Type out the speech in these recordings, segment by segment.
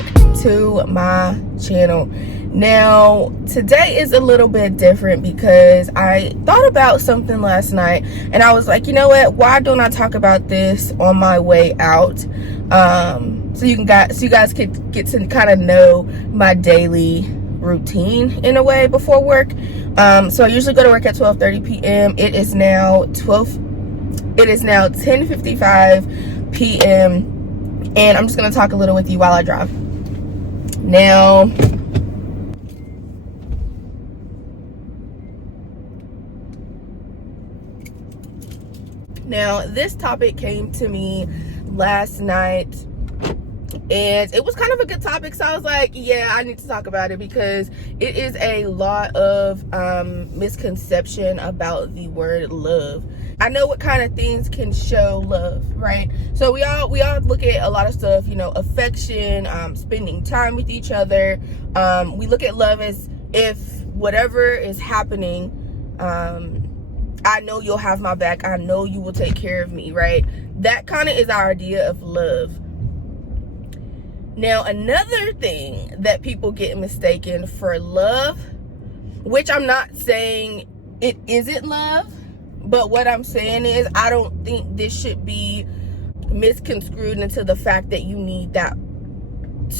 back to my channel. Now today is a little bit different because I thought about something last night and I was like, you know what, why don't I talk about this on my way out, so you guys could get to kind of know my daily routine in a way before work. So I usually go to work at 12:30 p.m. It is now 10:55 p.m. and I'm just gonna talk a little with you while I drive. Now this topic came to me last night and it was kind of a good topic, so I was like, yeah, I need to talk about it because it is a lot of misconception about the word love. I know what kind of things can show love, right? So we all look at a lot of stuff, you know, affection, spending time with each other. We look at love as if whatever is happening, I know you'll have my back. I know you will take care of me, right? That kind of is our idea of love. Now, another thing that people get mistaken for love, which I'm not saying it isn't love, but what I'm saying is I don't think this should be misconstrued into the fact that you need that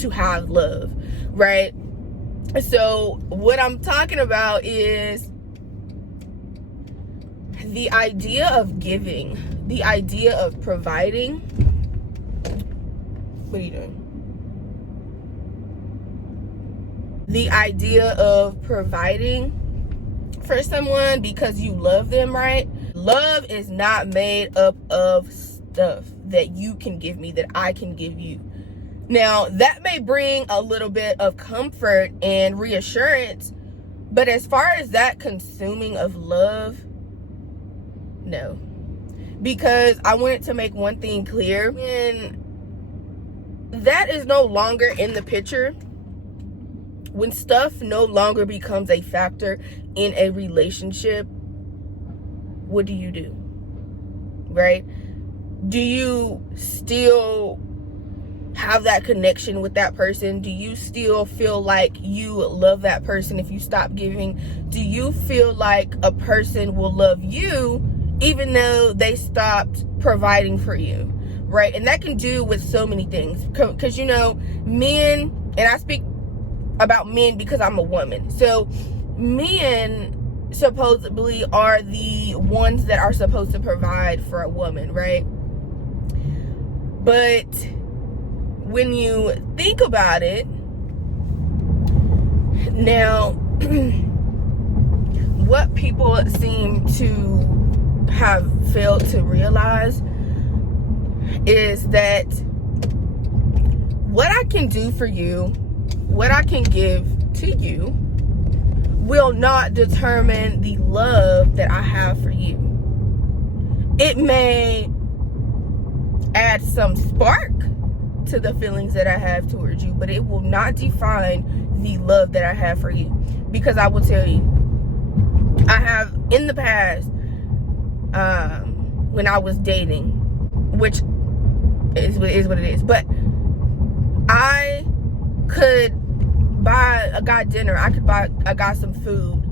to have love, right? So what I'm talking about is the idea of giving, the idea of providing. What are you doing? The idea of providing for someone because you love them, right? Love is not made up of stuff that you can give me, that I can give you. Now, that may bring a little bit of comfort and reassurance, but as far as that consuming of love, no. Because I wanted to make one thing clear. When that is no longer in the picture, when stuff no longer becomes a factor in a relationship, what do you do? Right? Do you still have that connection with that person? Do you still feel like you love that person if you stop giving? Do you feel like a person will love you even though they stopped providing for you? Right? And that can do with so many things. Because, you know, men, and I speak about men because I'm a woman. So men supposedly are the ones that are supposed to provide for a woman, right? But when you think about it, now what people seem to have failed to realize is that what I can do for you, what I can give to you, will not determine the love that I have for you. It may add some spark to the feelings that I have towards you, but it will not define the love that I have for you. Because I will tell you, I have in the past, when I was dating, which is what it is, but I could buy a guy dinner, I could buy a guy some food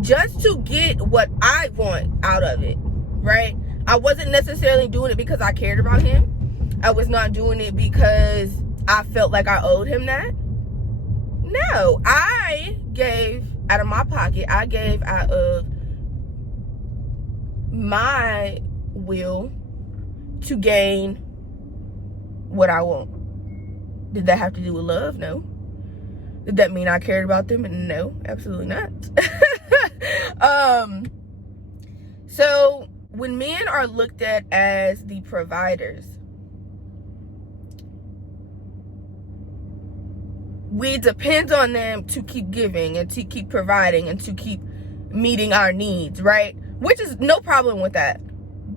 just to get what I want out of it, right? I wasn't necessarily doing it because I cared about him. I was not doing it because I felt like I owed him that. No, I gave out of my pocket. I gave out of my will to gain what I want. Did that have to do with love? No. Did that mean I cared about them? No, absolutely not. So when men are looked at as the providers, we depend on them to keep giving and to keep providing and to keep meeting our needs, right? Which is no problem with that.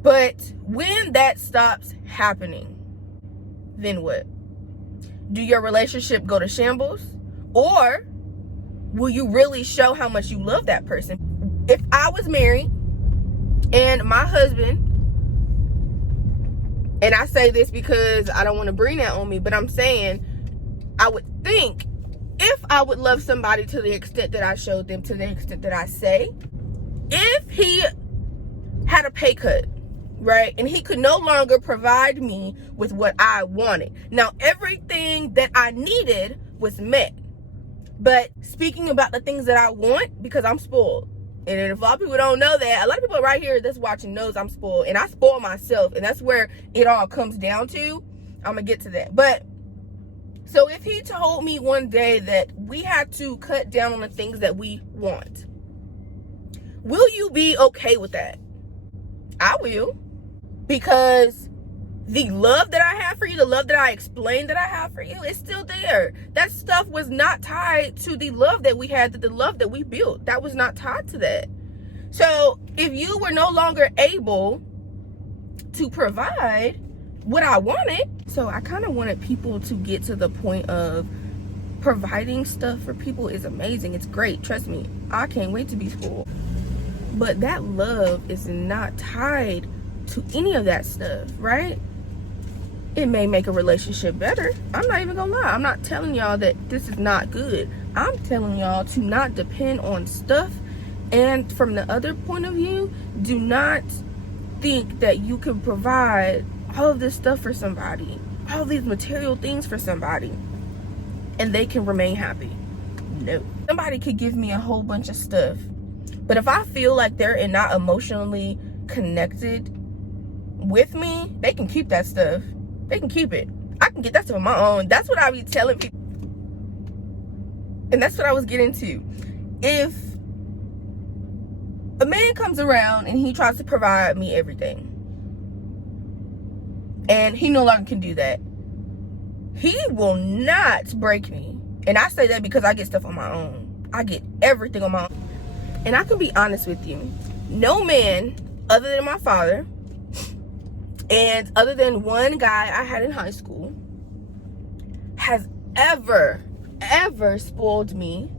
But when that stops happening, then what? Do your relationship go to shambles? Or will you really show how much you love that person? If I was married and my husband, and I say this because I don't want to bring that on me, but I'm saying I would think if I would love somebody to the extent that I showed them, to the extent that I say, if he had a pay cut, right, and he could no longer provide me with what I wanted. Now, everything that I needed was met. But speaking about the things that I want, because I'm spoiled. And if a lot of people don't know that, a lot of people right here that's watching knows I'm spoiled. And I spoil myself. And that's where it all comes down to. I'm going to get to that. But, so if he told me one day that we had to cut down on the things that we want, will you be okay with that? I will. Because the love that I have for you, the love that I explained that I have for you, is still there. That stuff was not tied to the love that we had, the love that we built. That was not tied to that. So if you were no longer able to provide what I wanted, so I kind of wanted people to get to the point of providing stuff for people is amazing. It's great. Trust me. I can't wait to be spoiled. But that love is not tied to any of that stuff, right? It may make a relationship better. I'm not even gonna lie. I'm not telling y'all that this is not good. I'm telling y'all to not depend on stuff. And from the other point of view, do not think that you can provide all of this stuff for somebody, all these material things for somebody, and they can remain happy. No. Somebody could give me a whole bunch of stuff, but if I feel like they're not emotionally connected with me, they can keep that stuff. They can keep it. I can get that stuff on my own. That's what I be telling people. And that's what I was getting to. If a man comes around and he tries to provide me everything, and he no longer can do that, he will not break me. And I say that because I get stuff on my own. I get everything on my own. And I can be honest with you. No man other than my father, and other than one guy I had in high school, has ever spoiled me.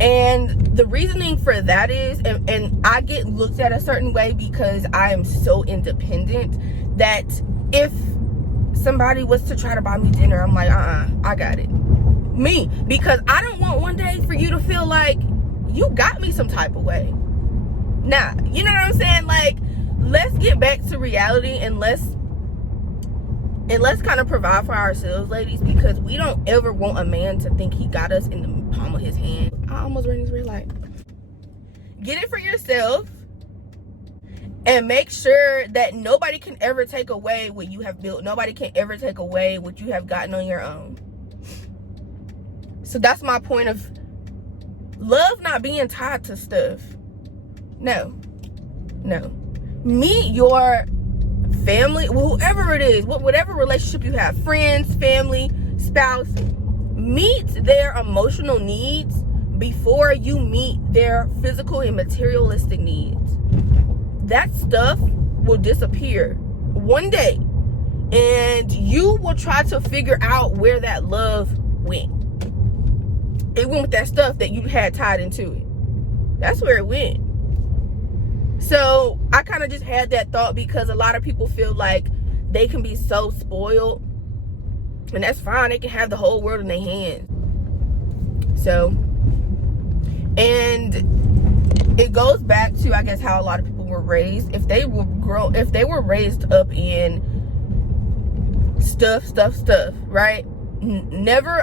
And the reasoning for that is, and I get looked at a certain way because I am so independent, that if somebody was to try to buy me dinner, I'm like, I got it. Me. Because I don't want one day for you to feel like you got me some type of way. Nah, you know what I'm saying? Like, let's get back to reality, and let's kind of provide for ourselves, ladies, because we don't ever want a man to think he got us in the palm of his hand. I almost ran this red light. Get it for yourself, and make sure that nobody can ever take away what you have built. Nobody can ever take away what you have gotten on your own. So that's my point of love not being tied to stuff. No. Meet your family, whoever it is, whatever relationship you have, friends, family, spouse, meet their emotional needs before you meet their physical and materialistic needs. That stuff will disappear one day, and you will try to figure out where that love went. It went with that stuff that you had tied into it. That's where it went. So I kind of just had that thought because a lot of people feel like they can be so spoiled, and that's fine. They can have the whole world in their hands. So, and it goes back to, I guess, how a lot of people were raised. If they were raised up in stuff, right? Never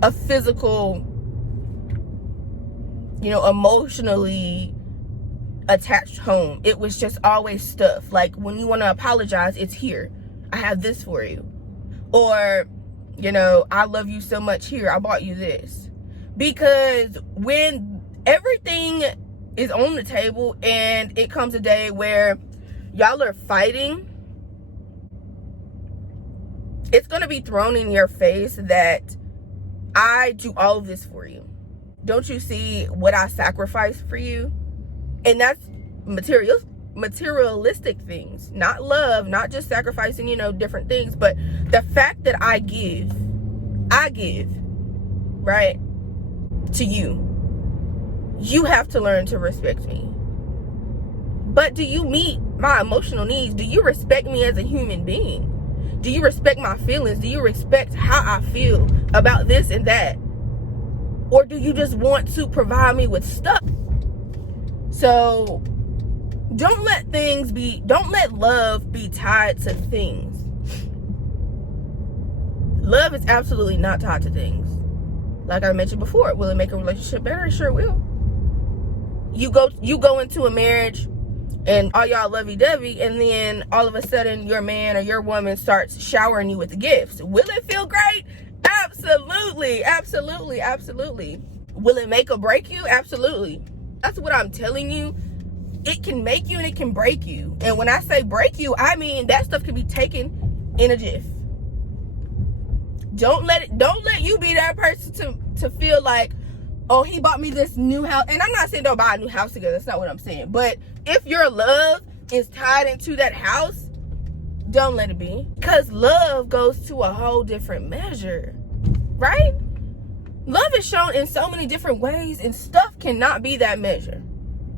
a physical, emotionally attached home. It was just always stuff. Like, when you want to apologize, it's here. I have this for you. Or, I love you so much, here, I bought you this. Because when everything is on the table and it comes a day where y'all are fighting, it's going to be thrown in your face that I do all of this for you. Don't you see what I sacrificed for you? And that's materialistic things, not love, not just sacrificing, different things, but the fact that I give, right, to you. You have to learn to respect me. But do you meet my emotional needs? Do you respect me as a human being? Do you respect my feelings? Do you respect how I feel about this and that? Or do you just want to provide me with stuff? So don't let love be tied to things. Love is absolutely not tied to things. Like I mentioned before, will it make a relationship better? It sure will. You go into a marriage and all y'all lovey-dovey, and then all of a sudden your man or your woman starts showering you with gifts. Will it feel great? Absolutely, absolutely, absolutely. Will it make or break you? Absolutely. That's what I'm telling you. It can make you and it can break you. And when I say break you, I mean that stuff can be taken in a jiff. Don't let you be that person to feel like, oh, he bought me this new house. And I'm not saying don't buy a new house together. That's not what I'm saying. But if your love is tied into that house, don't let it be. Because love goes to a whole different measure, right? Love is shown in so many different ways, and stuff cannot be that measure.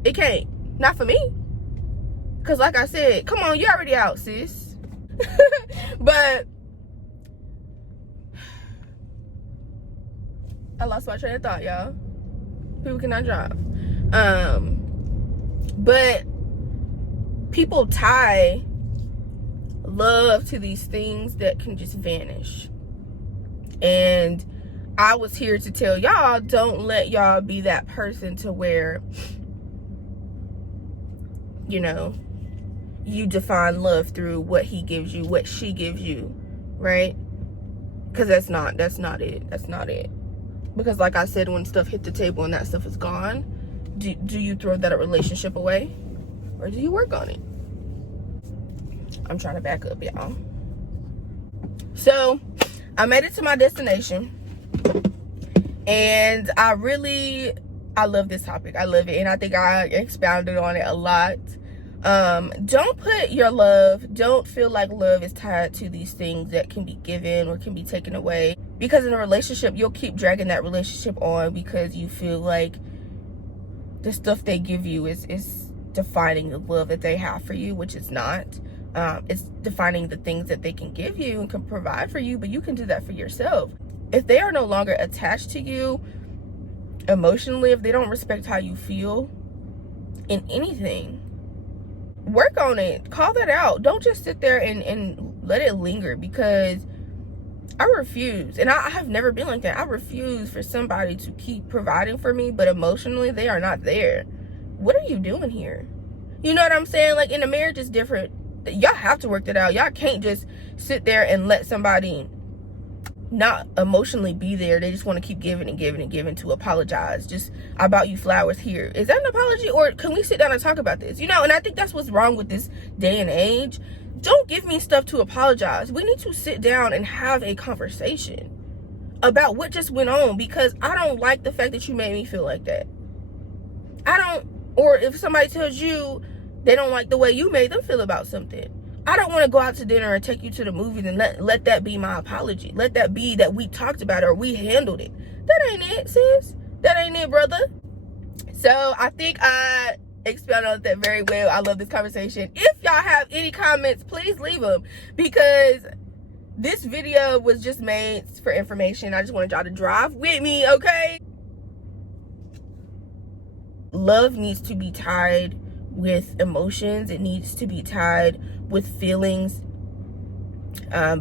It can't. Not for me. Because like I said, come on, you're already out, sis. But I lost my train of thought, y'all. People cannot drive. But people tie love to these things that can just vanish. And I was here to tell y'all, don't let y'all be that person to where, you know, you define love through what he gives you, what she gives you, right? Because that's not it. That's not it. Because like I said, when stuff hit the table and that stuff is gone, do you throw that relationship away? Or do you work on it? I'm trying to back up, y'all. So, I made it to my destination. And I love this topic. I love it. And I think I expounded on it a lot. Don't feel like love is tied to these things that can be given or can be taken away. Because in a relationship, you'll keep dragging that relationship on because you feel like the stuff they give you is defining the love that they have for you, which is not. It's defining the things that they can give you and can provide for you, but you can do that for yourself. If they are no longer attached to you emotionally, if they don't respect how you feel in anything, work on it. Call that out. Don't just sit there and let it linger, because I refuse, and I have never been like that. I refuse for somebody to keep providing for me, but emotionally they are not there. What are you doing here? You know what I'm saying? Like, in a marriage, it's different. Y'all have to work that out. Y'all can't just sit there and let somebody not emotionally be there. They just want to keep giving and giving and giving to apologize. Just, I bought you flowers here. Is that an apology? Or can we sit down and talk about this? You know, and I think that's what's wrong with this day and age. Don't give me stuff to apologize. We need to sit down and have a conversation about what just went on, because I don't like the fact that you made me feel like that. Or if somebody tells you they don't like the way you made them feel about something, I don't want to go out to dinner and take you to the movies and let that be my apology. Let that be that we talked about it or we handled it. That ain't it, sis. That ain't it, brother. So I think I expounded on that very well. I love this conversation. If y'all have any comments, please leave them, because this video was just made for information. I just wanted y'all to drive with me, okay? Love needs to be tied with emotions. It needs to be tied with feelings,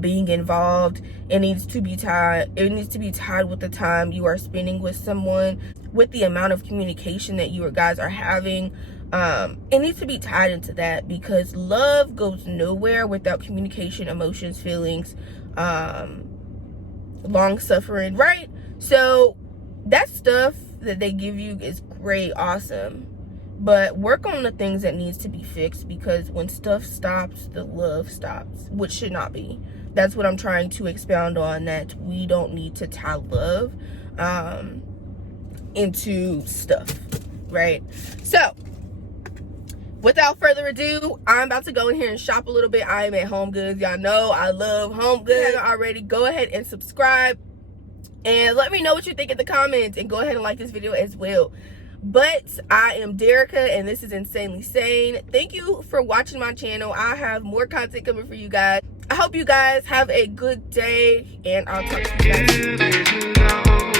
being involved. It needs to be tied with the time you are spending with someone, with the amount of communication that you guys are having. It needs to be tied into that, because love goes nowhere without communication, emotions, feelings, long suffering, right? So that stuff that they give you is great, awesome, but work on the things that needs to be fixed, because when stuff stops, the love stops, which should not be. That's what I'm trying to expound on, that we don't need to tie love into stuff, right? So without further ado, I'm about to go in here and shop a little bit. I am at Home Goods. Y'all know I love Home Goods already. Go ahead and subscribe and let me know what you think in the comments, and go ahead and like this video as well. But I am Derica, and this is Insanely Sane. Thank you for watching my channel. I have more content coming for you guys. I hope you guys have a good day, and I'll talk to you guys soon.